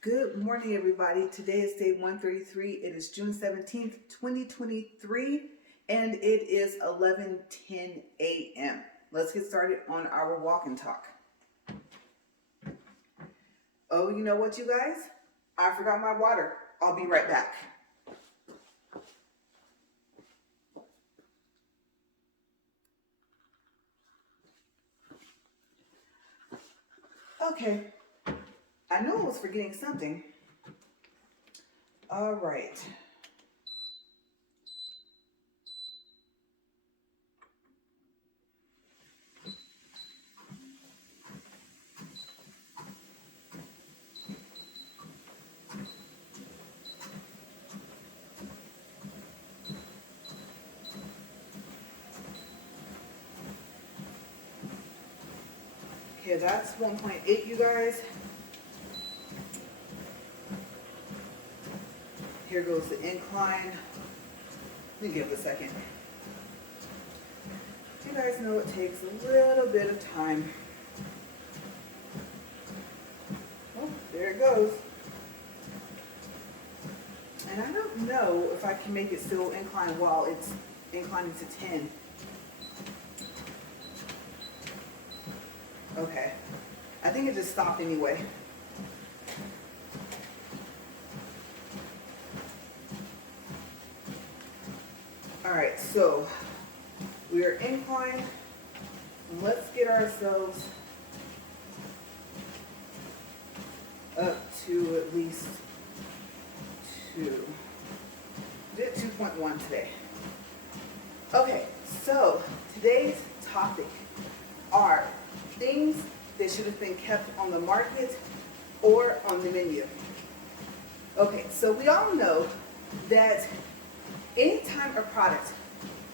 Good morning, everybody. Today is day 133. It is June 17th, 2023, and it is 11:10 a.m. Let's get started on our walk and talk. Oh, you know what, you guys? I forgot my water. I'll be right back. Okay. I knew I was forgetting something. All right. Okay, that's 1.8, you guys. Here goes the incline. Let me give it a second. You guys know it takes a little bit of time. Oh, there it goes. And I don't know if I can make it still incline while it's inclining to 10. Okay. I think it just stopped anyway. Alright, so we are inclined. Let's get ourselves up to at least 2. Did 2.1 today. Okay, so today's topic are things that should have been kept on the market or on the menu. Okay, so we all know that anytime a product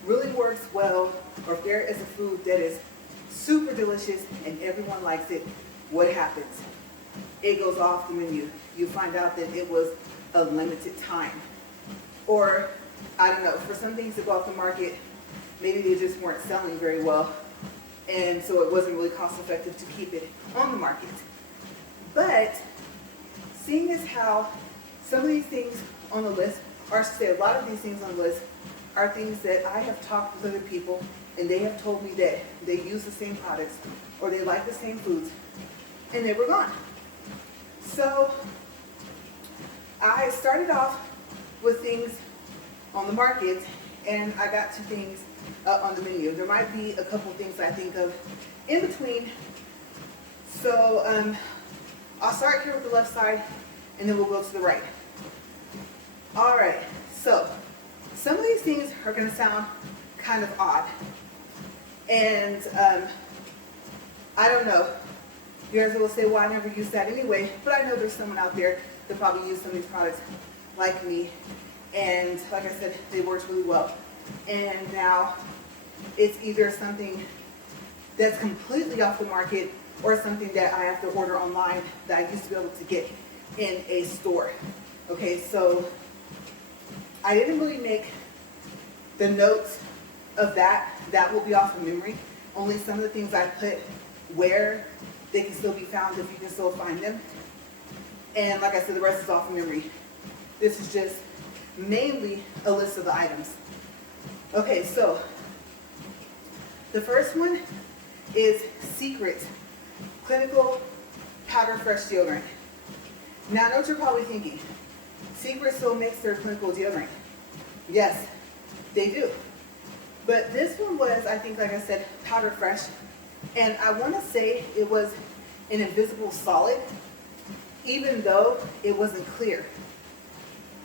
really works well, or if there is a food that is super delicious and everyone likes it, what happens? It goes off the menu. You find out that it was a limited time. Or, I don't know, for some things to go off the market, maybe they just weren't selling very well, and so it wasn't really cost effective to keep it on the market. But, seeing as how some of these things on the list, or I should say a lot of these things on the list, are things that I have talked with other people, and they have told me that they use the same products, or they like the same foods, and they were gone. So, I started off with things on the market, and I got to things on the menu. There might be a couple things I think of in between. So I'll start here with the left side, and then we'll go to the right. All right, so some of these things are going to sound kind of odd, and I don't know. You guys will say, well, I never used that anyway, but I know there's someone out there that probably used some of these products like me, and like I said, they worked really well. And now it's either something that's completely off the market or something that I have to order online that I used to be able to get in a store. Okay, so I didn't really make the notes of that. That will be off of memory. Only some of the things I put where they can still be found if you can still find them. And like I said, the rest is off of memory. This is just mainly a list of the items. Okay, so the first one is Secret Clinical Powder Fresh Deodorant. Now I know what you're probably thinking. Secret still makes their clinical deodorant. Yes, they do. But this one was, I think, like I said, powder fresh. And I want to say it was an invisible solid, even though it wasn't clear.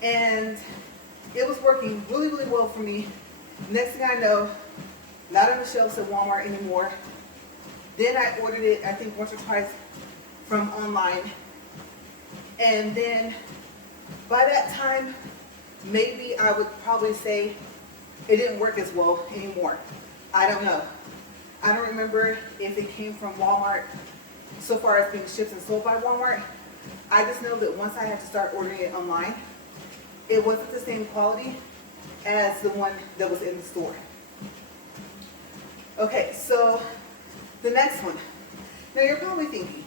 And it was working really, really well for me. Next thing I know, not on the shelves at Walmart anymore. Then I ordered it, I think, once or twice from online. And then by that time, maybe I would probably say it didn't work as well anymore. I don't know. I don't remember if it came from Walmart so far as being shipped and sold by Walmart. I just know that once I had to start ordering it online, it wasn't the same quality as the one that was in the store. Okay, so the next one. Now you're probably thinking,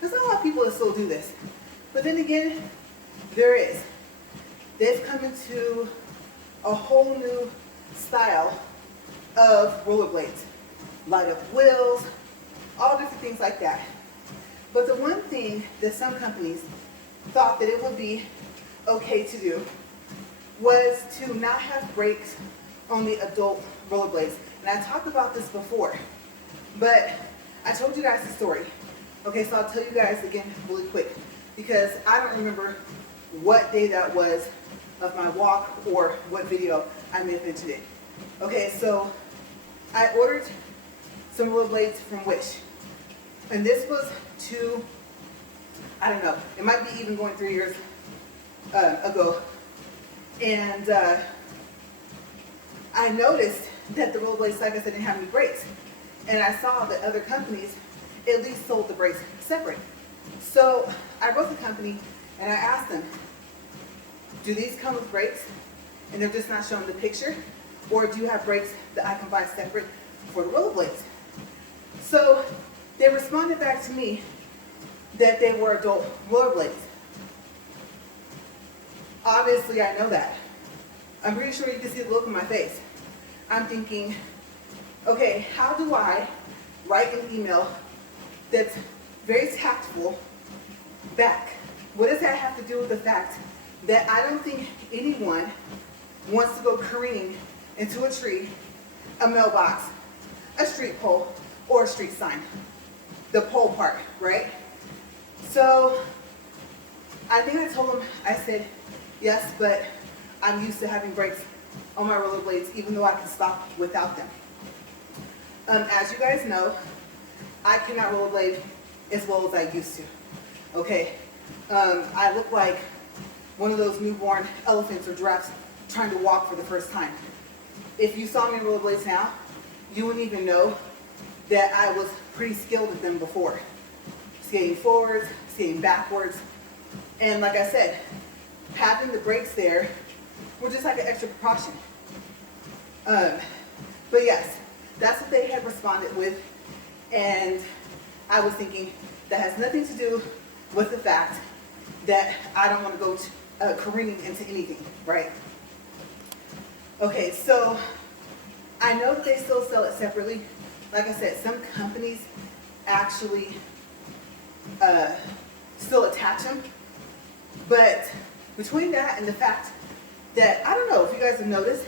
there's not a lot of people that still do this. But then again, there is. They've come into a whole new style of rollerblades. Light up wheels, all different things like that. But the one thing that some companies thought that it would be okay to do was to not have brakes on the adult rollerblades. And I talked about this before, but I told you guys the story. Okay, so I'll tell you guys again really quick because I don't remember what day that was of my walk or what video I may have mentioned it. Okay, so I ordered some rollerblades from Wish. And this was I don't know, it might be even going 3 years ago. And I noticed that the rollerblades, like I said, didn't have any brakes. And I saw that other companies at least sold the brakes separate. So I wrote the company and I asked them, do these come with brakes? And they're just not showing the picture? Or do you have brakes that I can buy separate for the rollerblades? So they responded back to me that they were adult rollerblades. Obviously, I know that. I'm pretty sure you can see the look on my face. I'm thinking, okay, how do I write an email that's very tactful back? What does that have to do with the fact that I don't think anyone wants to go careening into a tree, a mailbox, a street pole, or a street sign? The pole part, right? So I think I told him, I said, yes, but I'm used to having brakes on my rollerblades, even though I can stop without them. As you guys know, I cannot rollerblade as well as I used to. Okay, I look like one of those newborn elephants or giraffes trying to walk for the first time. If you saw me in rollerblades now, you wouldn't even know that I was pretty skilled at them before. Skating forwards, skating backwards, and like I said, having the brakes there were just like an extra precaution. But yes, that's what they had responded with, and I was thinking that has nothing to do with the fact that I don't want to go careening into anything, right? Okay, so I know that they still sell it separately. Like I said, some companies actually still attach them, but between that and the fact that, I don't know if you guys have noticed,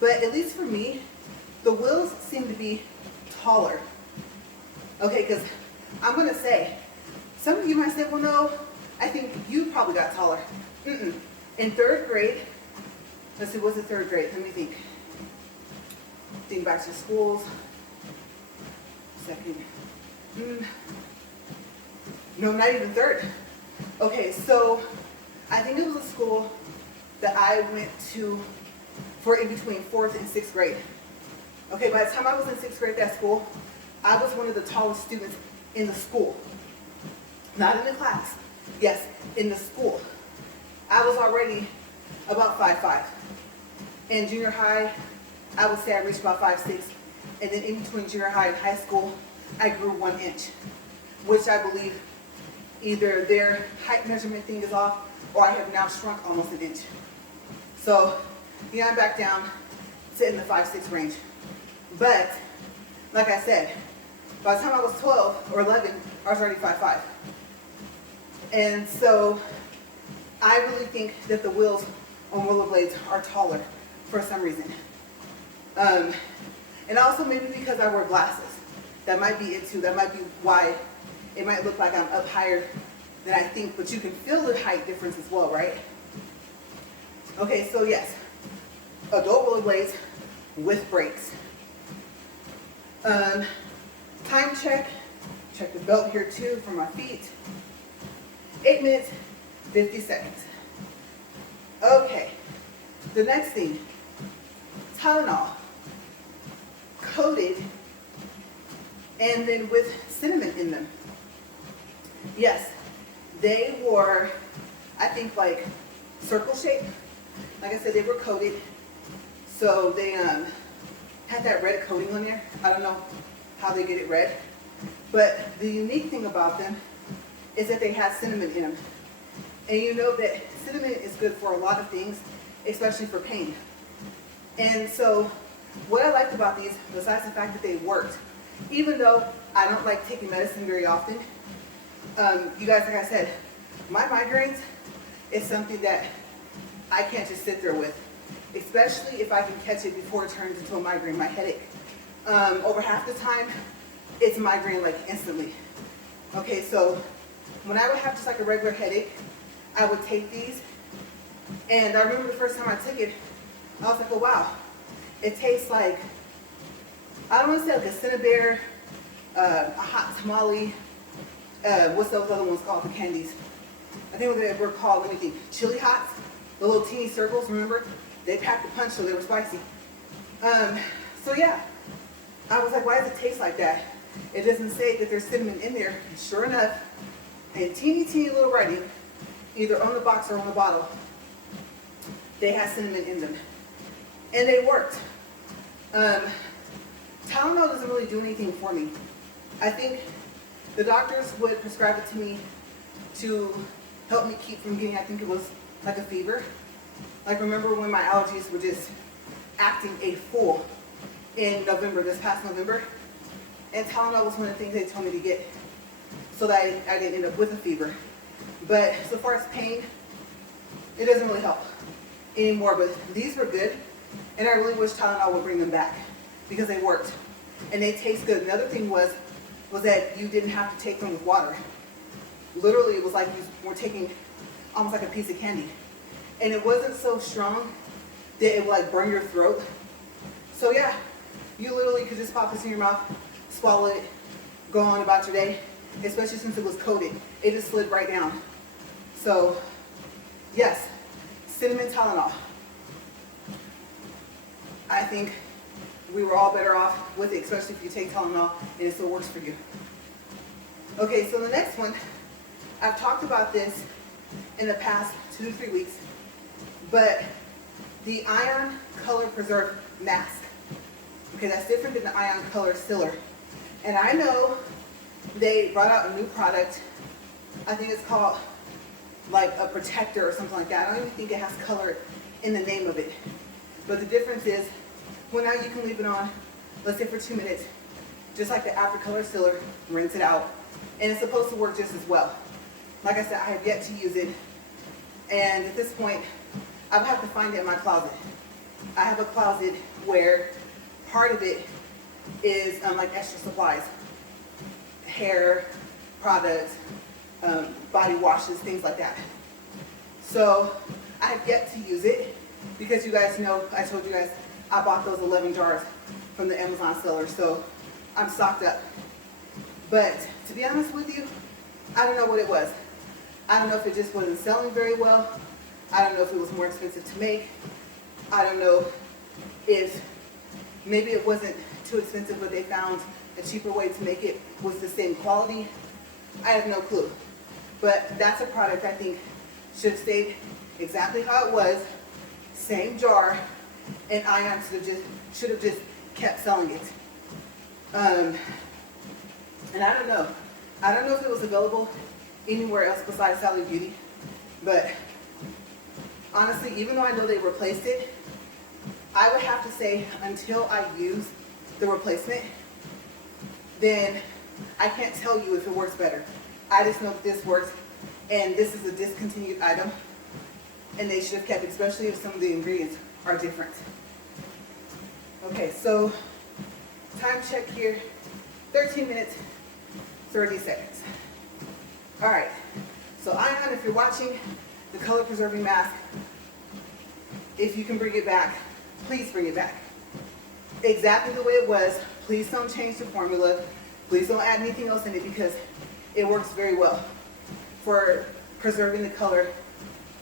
but at least for me, the wheels seem to be taller. Okay, because I'm going to say, some of you might say, well, no, I think you probably got taller. Mm-mm. In third grade, let's see, what's the third grade? Let me think. Think back to schools. Second. No, not even third. Okay, so I think it was a school that I went to for in between 4th and 6th grade. Okay, by the time I was in 6th grade at that school, I was one of the tallest students in the school. Not in the class. Yes, in the school. I was already about 5'5". In junior high, I would say I reached about 5'6". And then in between junior high and high school, I grew 1 inch, which I believe either their height measurement thing is off or I have now shrunk almost 1 inch. So, yeah, I'm back down to in the 5'6" range. But, like I said, by the time I was 12 or 11, I was already 5'5". And so, I really think that the wheels on rollerblades are taller for some reason. And also maybe because I wear glasses. That might be it too. That might be why it might look like I'm up higher than I think, but you can feel the height difference as well, right? Okay, so yes, adult rollerblades with brakes. Time check the belt here too for my feet. 8 minutes, 50 seconds. Okay, the next thing, Tylenol, coated, and then with cinnamon in them. Yes, they were, I think, like circle shape. Like I said, they were coated, so they had that red coating on there. I don't know how they get it red, but the unique thing about them is that they had cinnamon in them. And you know that cinnamon is good for a lot of things, especially for pain. And so what I liked about these, besides the fact that they worked, even though I don't like taking medicine very often, you guys, like I said, my migraines is something that I can't just sit there with, especially if I can catch it before it turns into a migraine, my headache. Over half the time, it's migraine like instantly. Okay, so when I would have just like a regular headache, I would take these, and I remember the first time I took it, I was like, oh wow, it tastes like, I don't want to say like a Cinnabar, a hot tamale, what's those other ones called, the candies? I think what they were called, let me think, chili hots, the little teeny circles, remember? They packed a punch so they were spicy. So yeah, I was like, why does it taste like that? It doesn't say that there's cinnamon in there. And sure enough, in teeny little writing, either on the box or on the bottle, they had cinnamon in them. And they worked. Tylenol doesn't really do anything for me. I think the doctors would prescribe it to me to help me keep from getting, I think it was like a fever. Like remember when my allergies were just acting a fool in November, this past November? And Tylenol was one of the things they told me to get so that I didn't end up with a fever. But so far as pain, it doesn't really help anymore, but these were good. And I really wish Tylenol would bring them back because they worked and they taste good. Another thing was that you didn't have to take them with water. Literally, it was like you were taking almost like a piece of candy. And it wasn't so strong that it would like burn your throat. So yeah, you literally could just pop this in your mouth, swallow it, go on about your day, especially since it was coated. It just slid right down. So yes, cinnamon Tylenol. I think we were all better off with it, especially if you take Tylenol and it still works for you. Okay, so the next one, I've talked about this in the past 2 to 3 weeks, but the Ion Color Preserve Mask. Okay, that's different than the Ion Color Stiller. And I know they brought out a new product. I think it's called like a protector or something like that. I don't even think it has color in the name of it. But the difference is, well, now you can leave it on, let's say for 2 minutes, just like the After Color Stiller, rinse it out. And it's supposed to work just as well. Like I said, I have yet to use it. And at this point, I would have to find it in my closet. I have a closet where part of it is like extra supplies. Hair, products, body washes, things like that. So I have yet to use it because you guys know, I told you guys, I bought those 11 jars from the Amazon seller, so I'm stocked up. But to be honest with you, I don't know what it was. I don't know if it just wasn't selling very well. I don't know if it was more expensive to make. I don't know if maybe it wasn't too expensive, but they found a cheaper way to make it with the same quality. I have no clue. But that's a product I think should have stayed exactly how it was, same jar, and Ion should have just kept selling it. And I don't know. I don't know if it was available anywhere else besides Sally Beauty, but honestly, even though I know they replaced it, I would have to say until I use the replacement, then I can't tell you if it works better. I just know that this works, and this is a discontinued item, and they should have kept it, especially if some of the ingredients are different. Okay, so time check here, 13 minutes, 30 seconds. All right, so Ion, if you're watching, the color preserving mask, if you can bring it back, please bring it back. Exactly the way it was. Please don't change the formula. Please don't add anything else in it because it works very well for preserving the color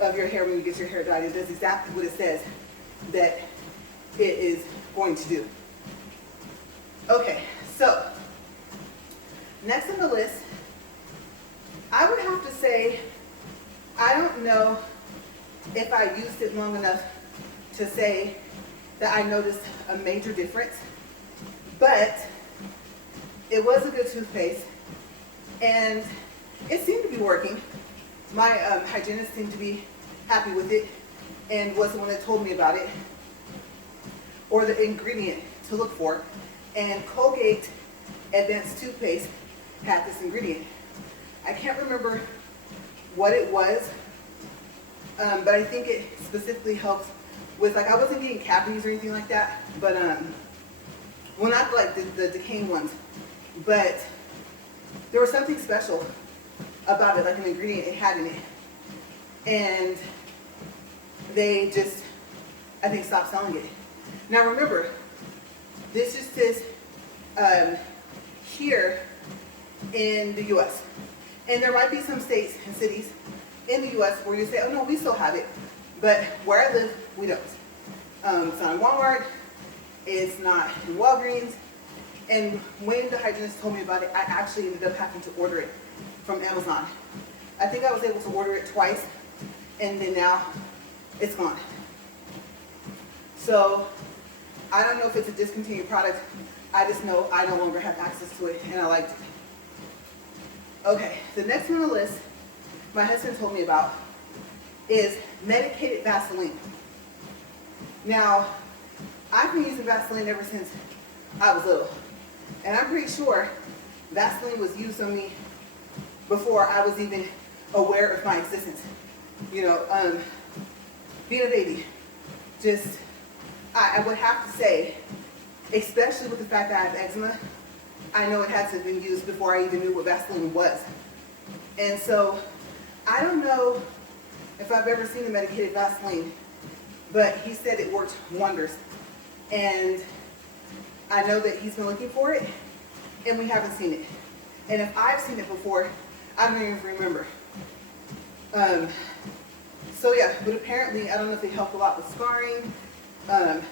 of your hair when you get your hair dyed. It does exactly what it says that it is going to do. Okay, so next on the list, I would have to say, I don't know if I used it long enough to say that I noticed a major difference, but it was a good toothpaste and it seemed to be working. My hygienist seemed to be happy with it and was the one that told me about it, or the ingredient to look for. And Colgate Advanced Toothpaste had this ingredient. I can't remember what it was, but I think it specifically helps with, like, I wasn't getting cavities or anything like that, but well, not like the decaying ones, but there was something special about it, like an ingredient it had in it, and they just, I think, stopped selling it. Now remember, this just is here in the U.S. And there might be some states and cities in the U.S. where you say, oh no, we still have it, but where I live, we don't. It's not in Walmart, it's not in Walgreens, and when the hygienist told me about it, I actually ended up having to order it from Amazon. I think I was able to order it twice, and then now it's gone. So I don't know if it's a discontinued product. I just know I no longer have access to it, and I liked it. Okay, the next one on the list my husband told me about is medicated Vaseline. Now, I've been using Vaseline ever since I was little, and I'm pretty sure Vaseline was used on me before I was even aware of my existence. You know, being a baby, just, I would have to say, especially with the fact that I have eczema, I know it had to have been used before I even knew what Vaseline was. And so, I don't know if I've ever seen a medicated Vaseline, but he said it worked wonders. And I know that he's been looking for it, and we haven't seen it. And if I've seen it before, I don't even remember. So yeah, but apparently, I don't know if they help a lot with scarring.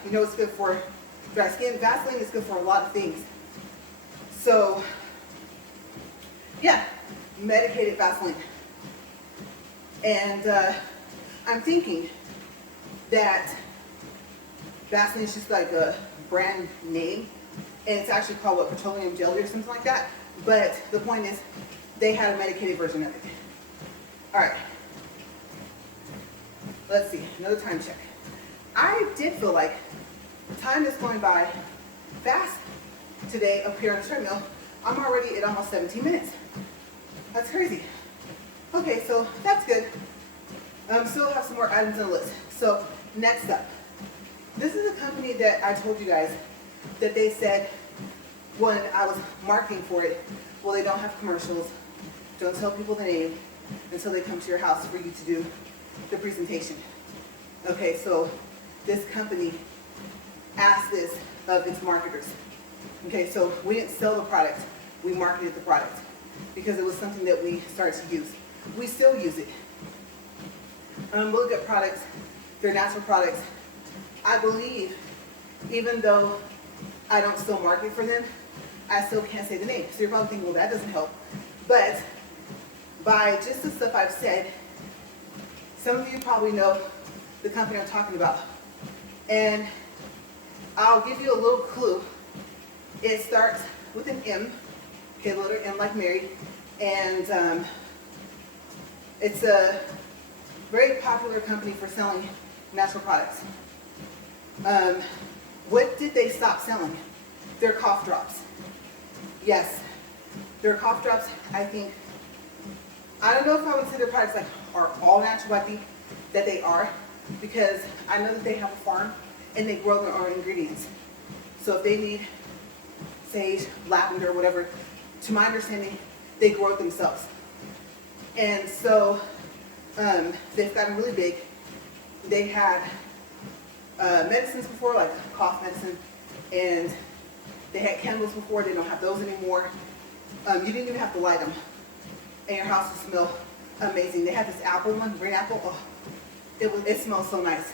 You know, it's good for dry skin. Vaseline is good for a lot of things. So, yeah, medicated Vaseline. And I'm thinking that Vaseline is just like a brand name, and it's actually called, what, petroleum jelly or something like that. But the point is, they had a medicated version of it. All right. Let's see, another time check. I did feel like time is going by fast today up here on the treadmill. I'm already at almost 17 minutes. That's crazy. Okay, so that's good. Still have some more items on the list. So next up, this is a company that I told you guys that they said when I was marketing for it, well, they don't have commercials, don't tell people the name until they come to your house for you to do the presentation. Okay, so this company asked this of its marketers. Okay, so we didn't sell the product, we marketed the product because it was something that we started to use. We still use it. We'll look at products, they're natural products. I believe, even though I don't still market for them, I still can't say the name. So you're probably thinking, well, that doesn't help. But by just the stuff I've said, some of you probably know the company I'm talking about. And I'll give you a little clue. It starts with an M, okay, letter M like Mary, and it's a very popular company for selling natural products. What did they stop selling? Their cough drops. Yes, their cough drops, I think, I don't know if I would say their products like are all natural, but I think that they are, because I know that they have a farm and they grow their own ingredients. So if they need sage, lavender, whatever, to my understanding, they grow it themselves. And so they've gotten really big. They had medicines before, like cough medicine, and they had candles before. They don't have those anymore. You didn't even have to light them, and your house would smell amazing. They had this apple one, green apple. Oh, it smelled so nice,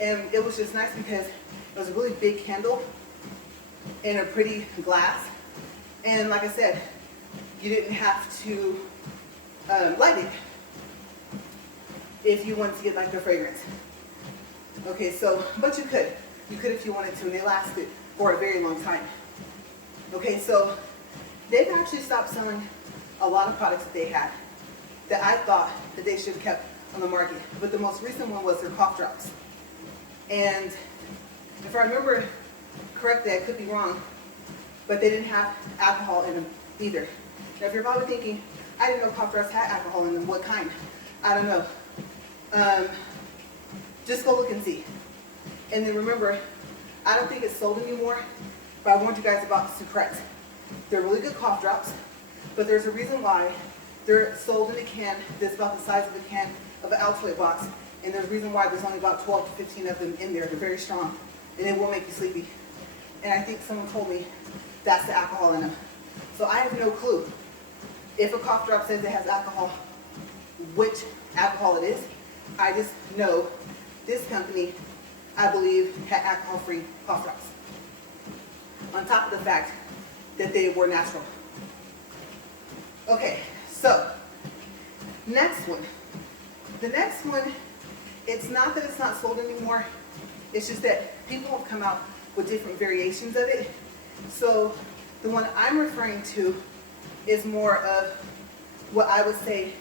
and it was just nice because it was a really big candle in a pretty glass, and like I said, you didn't have to light it if you wanted to get like the fragrance. Okay, so, but you could if you wanted to, and they lasted for a very long time. Okay, so they've actually stopped selling a lot of products that they had. that I thought that they should have kept on the market. But the most recent one was their cough drops. And if I remember correctly, I could be wrong, but they didn't have alcohol in them either. Now, if you're probably thinking, I didn't know cough drops had alcohol in them, what kind? I don't know. Just go look and see. And then remember, I don't think it's sold anymore, but I warned you guys about Superfit. They're really good cough drops, but there's a reason why they're sold in a can that's about the size of a can of an Altoid box, and there's a reason why there's only about 12 to 15 of them in there. They're very strong, and it will make you sleepy. And I think someone told me that's the alcohol in them. So I have no clue if a cough drop says it has alcohol, which alcohol it is. I just know this company, I believe, had alcohol-free cough drops. On top of the fact that they were natural. Okay, so next one. The next one, it's not that it's not sold anymore, it's just that people have come out with different variations of it. So the one I'm referring to is more of what I would say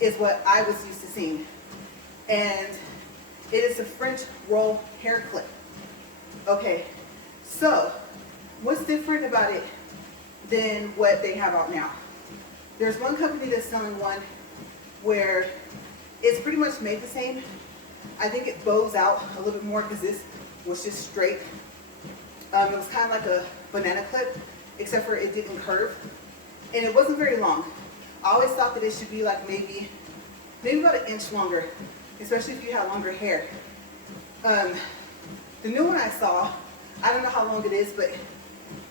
is what I was used to seeing. And it is a French roll hair clip. Okay, so what's different about it than what they have out now? There's one company that's selling one where it's pretty much made the same. I think it bows out a little bit more because this was just straight. It was kind of like a banana clip, except for it didn't curve. And it wasn't very long. I always thought that it should be like maybe about an inch longer, especially if you have longer hair. The new one I saw, I don't know how long it is, but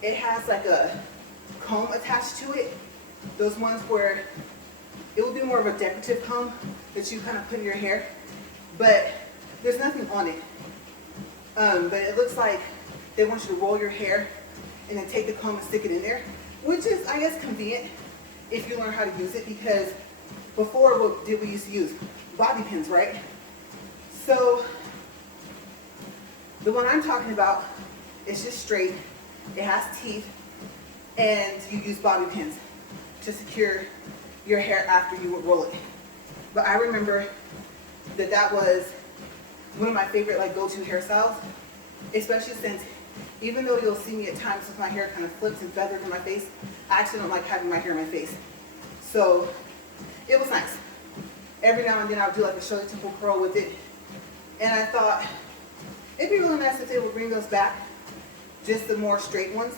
it has like a comb attached to it. Those ones where it will be more of a decorative comb that you kind of put in your hair, but there's nothing on it. But it looks like they want you to roll your hair and then take the comb and stick it in there, which is, I guess, convenient if you learn how to use it, because before, what did we used to use? Bobby pins, right? So the one I'm talking about is just straight. It has teeth, and you use bobby pins to secure your hair after you would roll it. But I remember that that was one of my favorite like go-to hairstyles, especially since even though you'll see me at times with my hair kind of flips and feathered in my face, I actually don't like having my hair in my face. So it was nice. Every now and then I would do like a Shirley Temple curl with it. And I thought it'd be really nice if they would bring those back, just the more straight ones,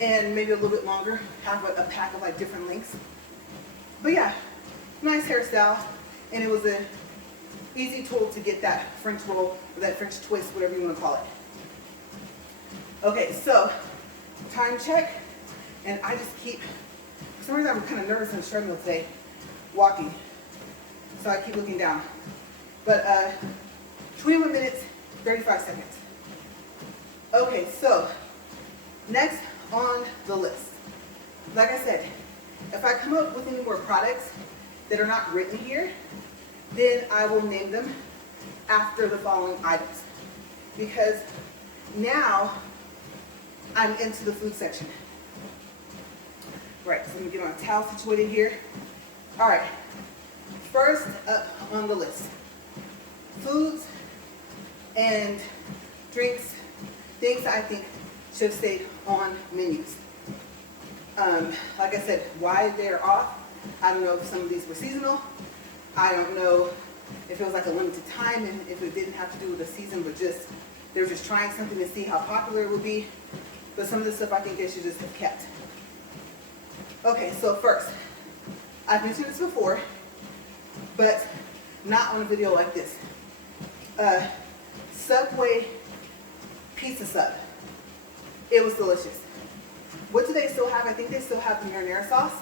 and maybe a little bit longer, have a pack of like different lengths. But yeah, nice hairstyle, and it was an easy tool to get that French roll, or that French twist, whatever you want to call it. Okay, so time check, and I just keep, for some reason I'm kind of nervous on the treadmill today, walking, so I keep looking down. But 21 minutes, 35 seconds. Okay, so next on the list. Like I said, if I come up with any more products that are not written here, then I will name them after the following items. Because now I'm into the food section. Right, so let me get my towel situated here. All right, first up on the list, foods and drinks, things that I think should have stayed on menus. Like I said, why they're off, I don't know if some of these were seasonal. I don't know if it was like a limited time and if it didn't have to do with the season, but just they were just trying something to see how popular it would be. But some of this stuff I think they should just have kept. Okay, so first, I've mentioned this before, but not on a video like this. Subway pizza sub. It was delicious. What do they still have? I think they still have the marinara sauce.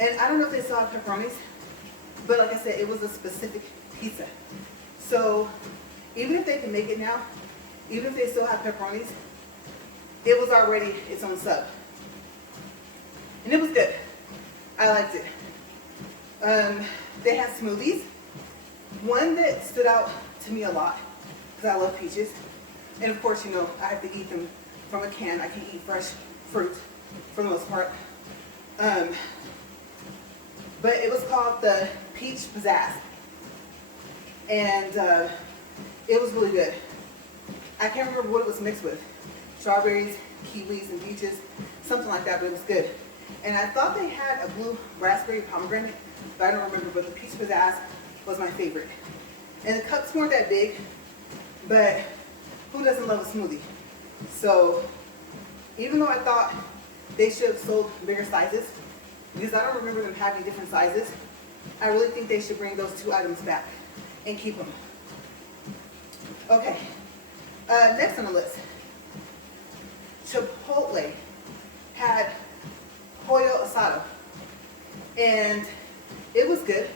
And I don't know if they still have pepperonis, but like I said, it was a specific pizza. So even if they can make it now, even if they still have pepperonis, it was already its own sub. And it was good. I liked it. They had smoothies. One that stood out to me a lot, because I love peaches. And of course, you know, I have to eat them from a can. I can eat fresh fruit for the most part. but it was called the Peach Pizzazz. And it was really good. I can't remember what it was mixed with. Strawberries, kiwis, and peaches, something like that, but it was good. And I thought they had a blue raspberry pomegranate, but I don't remember, but the Peach Pizzazz was my favorite. And the cups weren't that big, but who doesn't love a smoothie? So even though I thought they should have sold bigger sizes, because I don't remember them having different sizes, I really think they should bring those 2 items back and keep them. Okay, next on the list, Chipotle had pollo asado, and it was good.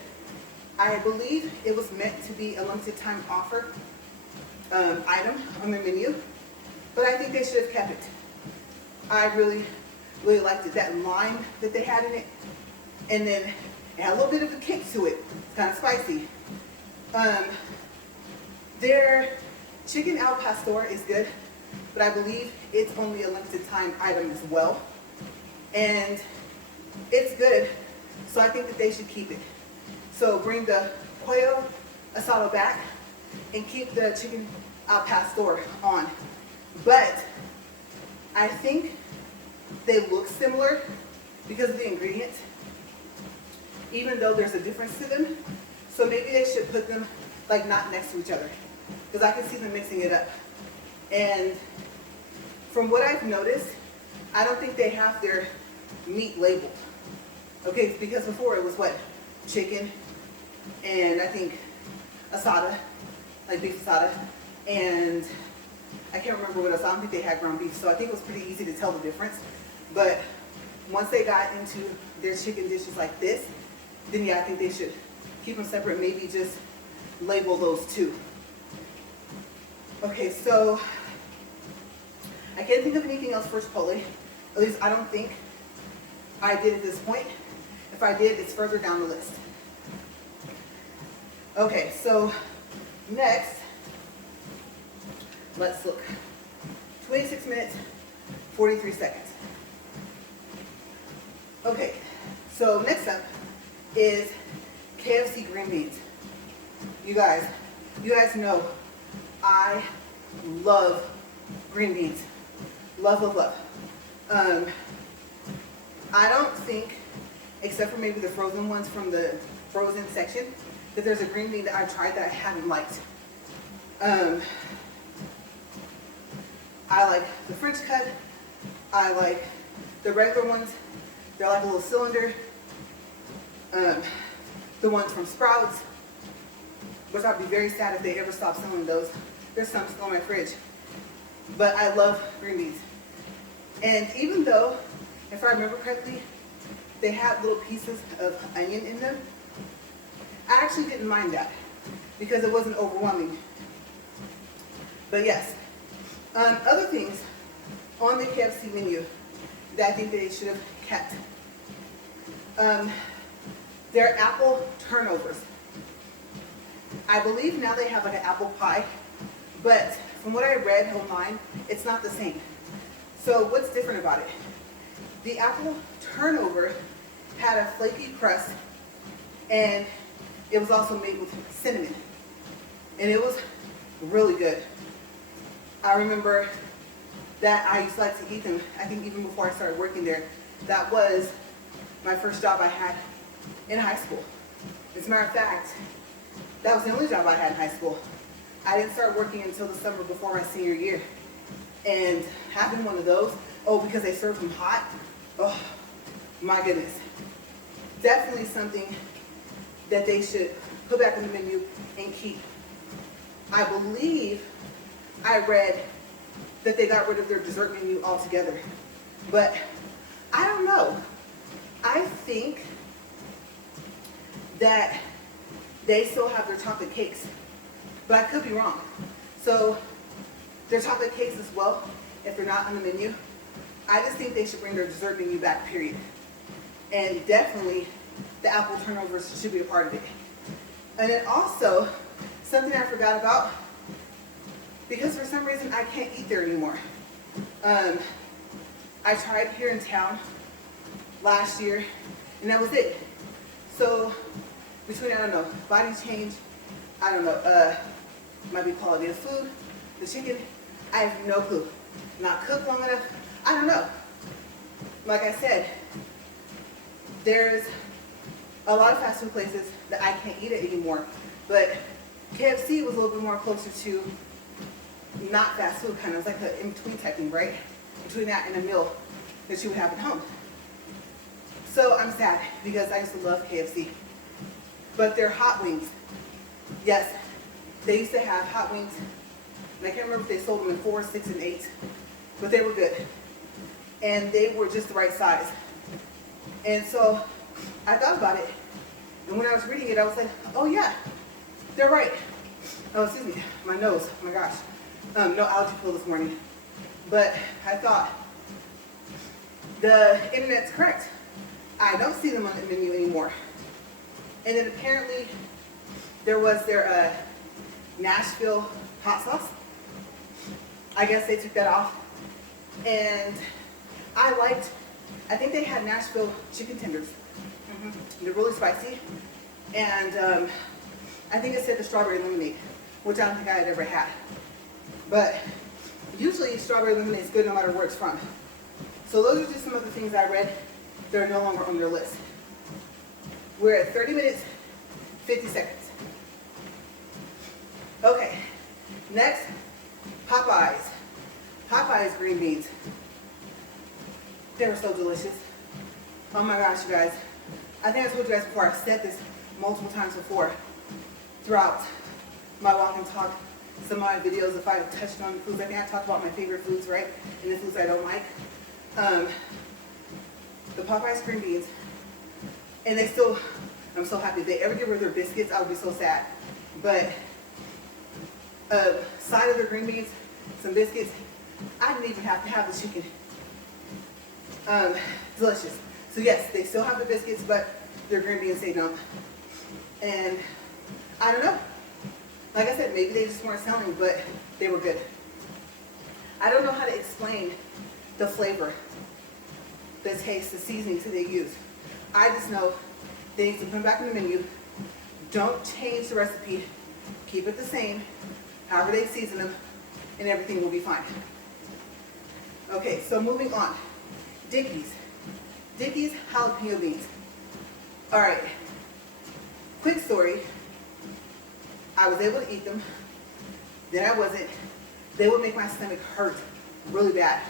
I believe it was meant to be a limited time offer item on their menu, but I think they should have kept it. I really liked it. That lime that they had in it, and then it had a little bit of a kick to it. It's kind of spicy. Their chicken al pastor is good, but I believe it's only a limited time item as well. And it's good, so I think that they should keep it. So bring the pollo asado back and keep the chicken al pastor on. But I think they look similar because of the ingredients, even though there's a difference to them. So maybe they should put them like not next to each other, because I can see them mixing it up. And from what I've noticed, I don't think they have their meat labeled. Okay, because before it was what? Chicken, and I think asada, like beef asada, and I can't remember what else. I don't think they had ground beef, so I think it was pretty easy to tell the difference. But once they got into their chicken dishes like this, then yeah, I think they should keep them separate, maybe just label those 2. Okay, so I can't think of anything else for Chipotle. At least I don't think I did at this point. If I did, it's further down the list. Okay, so next, let's look. 26 minutes, 43 seconds. Okay, so next up is KFC green beans. You guys know I love green beans. Love, love, love. I don't think, except for maybe the frozen ones from the frozen section, that there's a green bean that I've tried that I haven't liked. I like the French cut. I like the regular ones. They're like a little cylinder. The ones from Sprouts, which I'd be very sad if they ever stop selling those. There's some still in my fridge. But I love green beans. And even though, if I remember correctly, they had little pieces of onion in them, I actually didn't mind that because it wasn't overwhelming. But yes, other things on the KFC menu that I think they should have kept. Their apple turnovers. I believe now they have like an apple pie, but from what I read online, it's not the same. So what's different about it? The apple turnover had a flaky crust, and it was also made with cinnamon, and it was really good. I remember that I used to like to eat them, I think even before I started working there. That was my first job I had in high school. As a matter of fact, that was the only job I had in high school. I didn't start working until the summer before my senior year. And having one of those, because they serve them hot, oh my goodness. Definitely something that they should put back on the menu and keep. I believe I read that they got rid of their dessert menu altogether. But I don't know. I think that they still have their chocolate cakes, but I could be wrong. So their chocolate cakes as well, if they're not on the menu. I just think they should bring their dessert menu back, period. And definitely the apple turnovers should be a part of it. And then also, something I forgot about, because for some reason I can't eat there anymore. I tried here in town last year, and that was it. So between, I don't know, body change, I don't know, might be quality of food, the chicken, I have no clue. Not cooked long enough, I don't know. Like I said, there's a lot of fast food places that I can't eat it anymore, but KFC was a little bit more closer to not fast food, kind of. It was like the in-between type thing, right? Between that and a meal that you would have at home. So I'm sad because I used to love KFC. But their hot wings, yes, they used to have hot wings, and I can't remember if they sold them in 4, 6, and 8, but they were good. And they were just the right size. And so I thought about it, and when I was reading it, I was like, oh yeah, they're right. Oh, excuse me, my nose, oh my gosh. No allergy pill this morning. But I thought, the internet's correct. I don't see them on the menu anymore. And then apparently, there was their Nashville hot sauce. I guess they took that off. And I think they had Nashville chicken tenders. They're really spicy. And I think it said the strawberry lemonade, which I don't think I had ever had. But usually strawberry lemonade is good no matter where it's from. So those are just some of the things I read that are no longer on their list. We're at 30 minutes, 50 seconds. Okay, next, Popeyes. Popeyes green beans. They were so delicious. Oh my gosh, you guys. I think I told you guys before, I've said this multiple times before throughout my walk and talk, some of my videos, if I've touched on foods. I think I talked about my favorite foods, right? And the foods I don't like. The Popeyes green beans. And I'm so happy. If they ever get rid of their biscuits, I would be so sad. But side of their green beans, some biscuits, I didn't even have to have the chicken. Delicious. So yes, they still have the biscuits, but their green beans, they don't. And I don't know. Like I said, maybe they just weren't selling, but they were good. I don't know how to explain the flavor, the taste, the seasonings that they use. I just know they need to put them back in the menu. Don't change the recipe. Keep it the same, however they season them, and everything will be fine. Okay, so moving on. Dickies. Dickies jalapeno beans. All right, quick story. I was able to eat them, then I wasn't. They would make my stomach hurt really bad.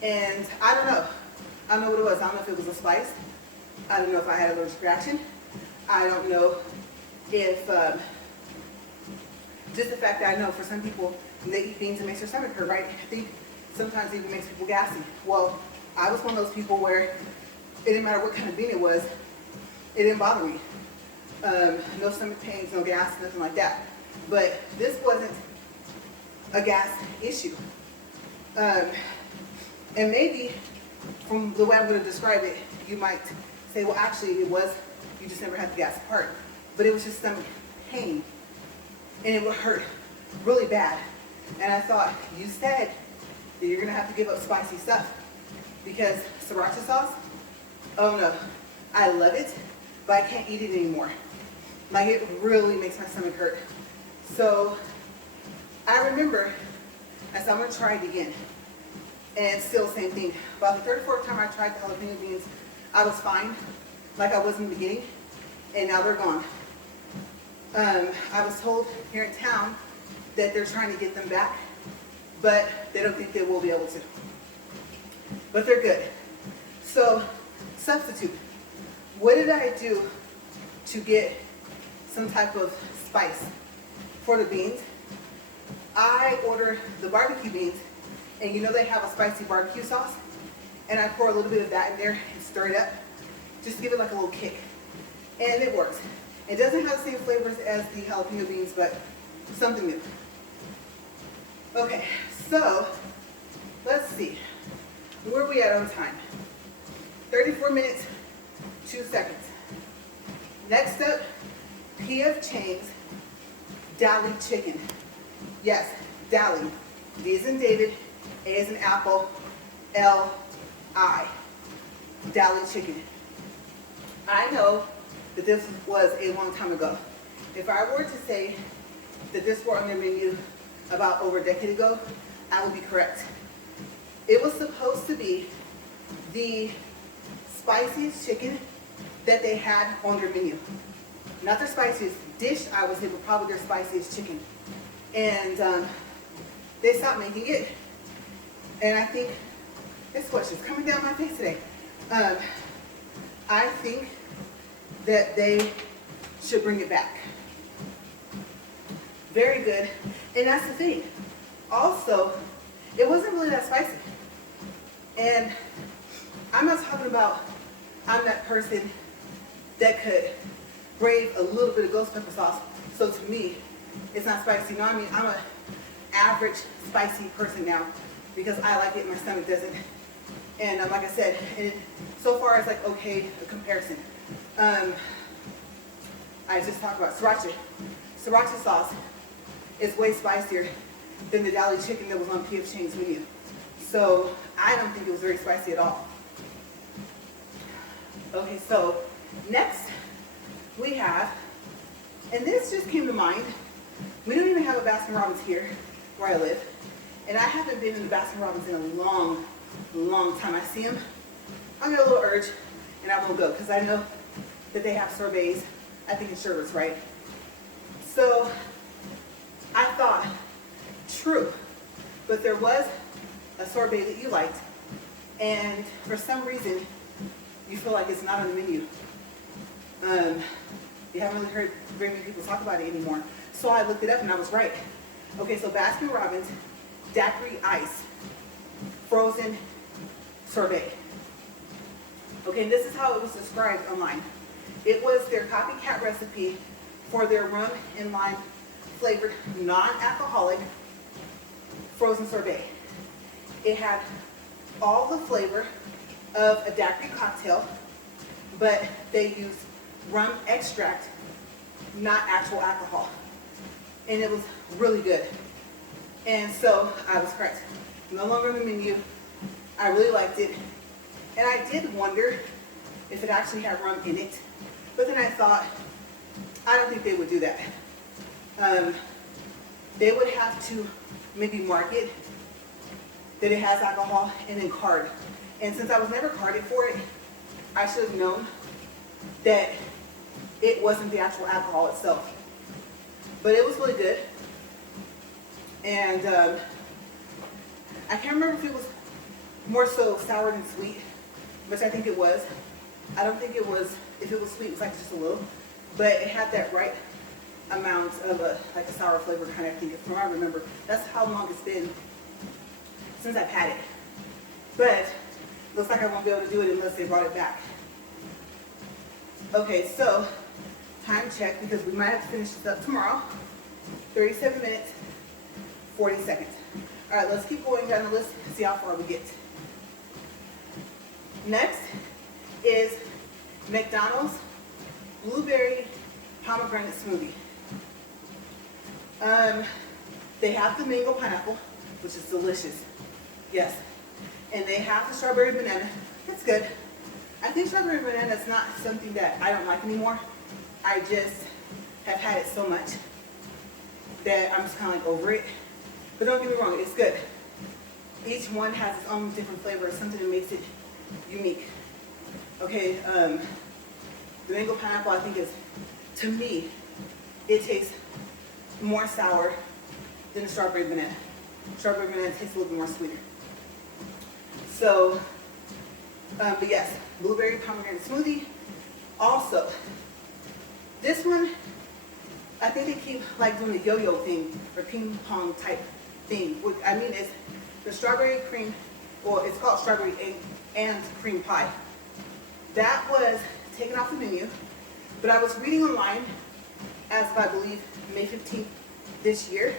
And I don't know. I don't know what it was. I don't know if it was a spice. I don't know if I had an allergic reaction. I don't know if, just the fact that I know for some people, when they eat beans, it makes their stomach hurt, right? I think sometimes it even makes people gassy. Well, I was one of those people where it didn't matter what kind of bean it was, it didn't bother me. No stomach pains, no gas, nothing like that. But this wasn't a gas issue. And maybe from the way I'm going to describe it, you might say, well, actually it was, you just never had the gas part. But it was just stomach pain. And it would hurt really bad. And I thought, you said that you're going to have to give up spicy stuff. Because sriracha sauce, oh no, I love it, but I can't eat it anymore. Like, it really makes my stomach hurt. So I remember, I said, I'm going to try it again. And still same thing. About the third or fourth time I tried the jalapeno beans, I was fine, like I was in the beginning, and now they're gone. I was told here in town that they're trying to get them back, but they don't think they will be able to. But they're good. So, substitute. What did I do to get some type of spice for the beans? I ordered the barbecue beans, and you know they have a spicy barbecue sauce, and I pour a little bit of that in there and stir it up, just to give it like a little kick. And it works. It doesn't have the same flavors as the jalapeno beans, but something new. Okay, so let's see. Where are we at on time? 34 minutes, 2 seconds. Next up, P.F. Chang's Dali chicken. Yes, Dali. D as in David, A as in Apple, L-I. Dali chicken. I know that this was a long time ago. If I were to say that this were on their menu about over a decade ago, I would be correct. It was supposed to be the spiciest chicken that they had on their menu. Not their spiciest dish, I would say, but probably their spiciest chicken. And they stopped making it. And I think, this question's coming down my face today. I think that they should bring it back. Very good. And that's the thing. Also, it wasn't really that spicy. And I'm not talking about I'm that person that could brave a little bit of ghost pepper sauce. So to me, it's not spicy. You know what I mean? I'm an average spicy person now because I like it, my stomach doesn't. And like I said, and so far it's like okay, a comparison. I just talked about sriracha. Sriracha sauce is way spicier than the deli chicken that was on P.F. Chang's menu. So I don't think it was very spicy at all. Okay, so next we have, and this just came to mind, we don't even have a Baskin-Robbins here where I live. And I haven't been in the Baskin-Robbins in a long, long time. I see them, I'll get a little urge, and I won't go because I know that they have sorbets. I think it's Sherbert's, right? So I thought, true, but there was a sorbet that you liked, and for some reason, you feel like it's not on the menu. You haven't really heard very many people talk about it anymore. So I looked it up and I was right. Okay, so Baskin-Robbins daiquiri ice frozen sorbet. Okay, and this is how it was described online. It was their copycat recipe for their rum and lime flavored non-alcoholic frozen sorbet. It had all the flavor of a daiquiri cocktail, but they used rum extract, not actual alcohol. And it was really good. And so I was correct. No longer on the menu. I really liked it. And I did wonder if it actually had rum in it. But then I thought, I don't think they would do that. They would have to maybe mark it that it has alcohol and then card. And since I was never carded for it, I should have known that it wasn't the actual alcohol itself. But it was really good. And I can't remember if it was more so sour than sweet, which I think it was. I don't think it was, if it was sweet, it was like just a little. But it had that right amount of like a sour flavor kind of thing, from what I remember. That's how long it's been since I've had it. But looks like I won't be able to do it unless they brought it back. Okay, so time check, because we might have to finish this up tomorrow. 37 minutes, 40 seconds. All right, let's keep going down the list and see how far we get. Next is McDonald's blueberry pomegranate smoothie. They have the mango pineapple, which is delicious. Yes. And they have the strawberry banana. That's good. I think strawberry banana is not something that I don't like anymore. I just have had it so much that I'm just kind of like over it. But don't get me wrong, it's good. Each one has its own different flavor, something that makes it unique. Okay, the mango pineapple, I think is, to me, it tastes more sour than the strawberry banana. Strawberry banana tastes a little bit more sweeter. So, but yes, blueberry pomegranate smoothie. Also, this one, I think they keep like doing the yo-yo thing or ping pong type thing. I mean, it's the strawberry cream, or it's called strawberry and cream pie. That was taken off the menu, but I was reading online as of, I believe, May 15th this year,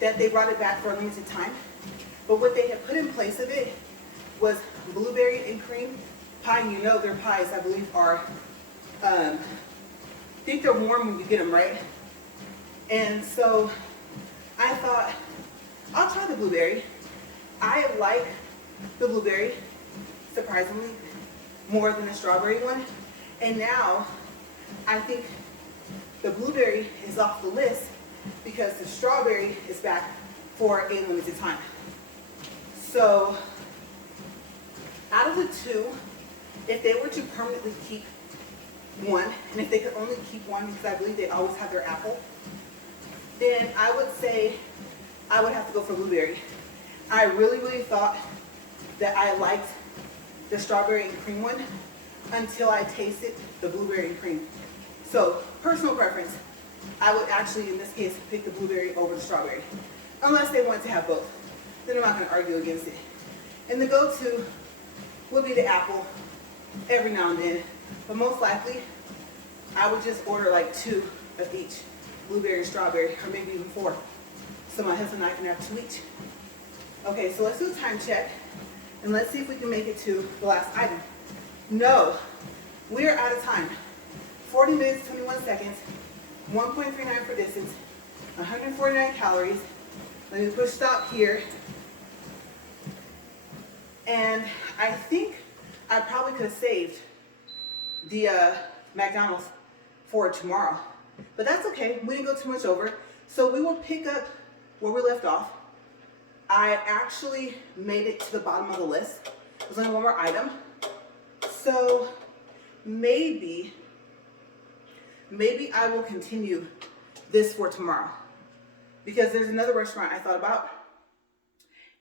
that they brought it back for a limited time. But what they had put in place of it was blueberry and cream pie. You know their pies, I believe, are, I think they're warm when you get them, right? And so I thought, I'll try the blueberry. I like the blueberry, surprisingly, more than the strawberry one. And now I think the blueberry is off the list because the strawberry is back for a limited time. So out of the two, if they were to permanently keep one, and if they could only keep one because I believe they always have their apple, then I would say I would have to go for blueberry. I really thought that I liked the strawberry and cream one until I tasted the blueberry and cream. So personal preference, I would actually in this case pick the blueberry over the strawberry, unless they want to have both. Then I'm not going to argue against it. And the go-to would be the apple every now and then, but most likely I would just order like 2 of each, blueberry and strawberry, or maybe even 4. So my husband and I can have 2 each. Okay, so let's do a time check, and let's see if we can make it to the last item. No, we are out of time. 40 minutes, 21 seconds, 1.39 for distance, 149 calories. Let me push stop here. And I think I probably could have saved the McDonald's for tomorrow. But that's okay, we didn't go too much over. So we will pick up where we left off. I actually made it to the bottom of the list. There's only one more item. So maybe I will continue this for tomorrow. Because there's another restaurant I thought about.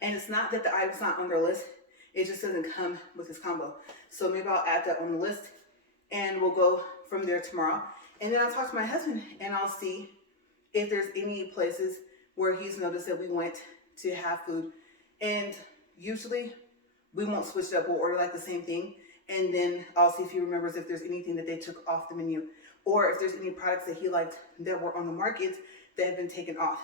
And it's not that the item's not on their list. It just doesn't come with this combo. So maybe I'll add that on the list and we'll go from there tomorrow. And then I'll talk to my husband and I'll see if there's any places where he's noticed that we went to have food. And usually we won't switch it up. We'll order like the same thing. And then I'll see if he remembers if there's anything that they took off the menu or if there's any products that he liked that were on the market that have been taken off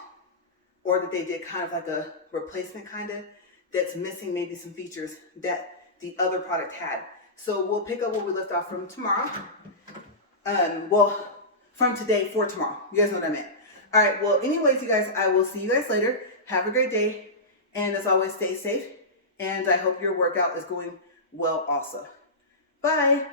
or that they did kind of like a replacement kind of that's missing maybe some features that the other product had. So we'll pick up where we left off from tomorrow. Well, from today for tomorrow. You guys know what I meant. All right, well, anyways, you guys, I will see you guys later. Have a great day. And as always, stay safe. And I hope your workout is going well also. Bye.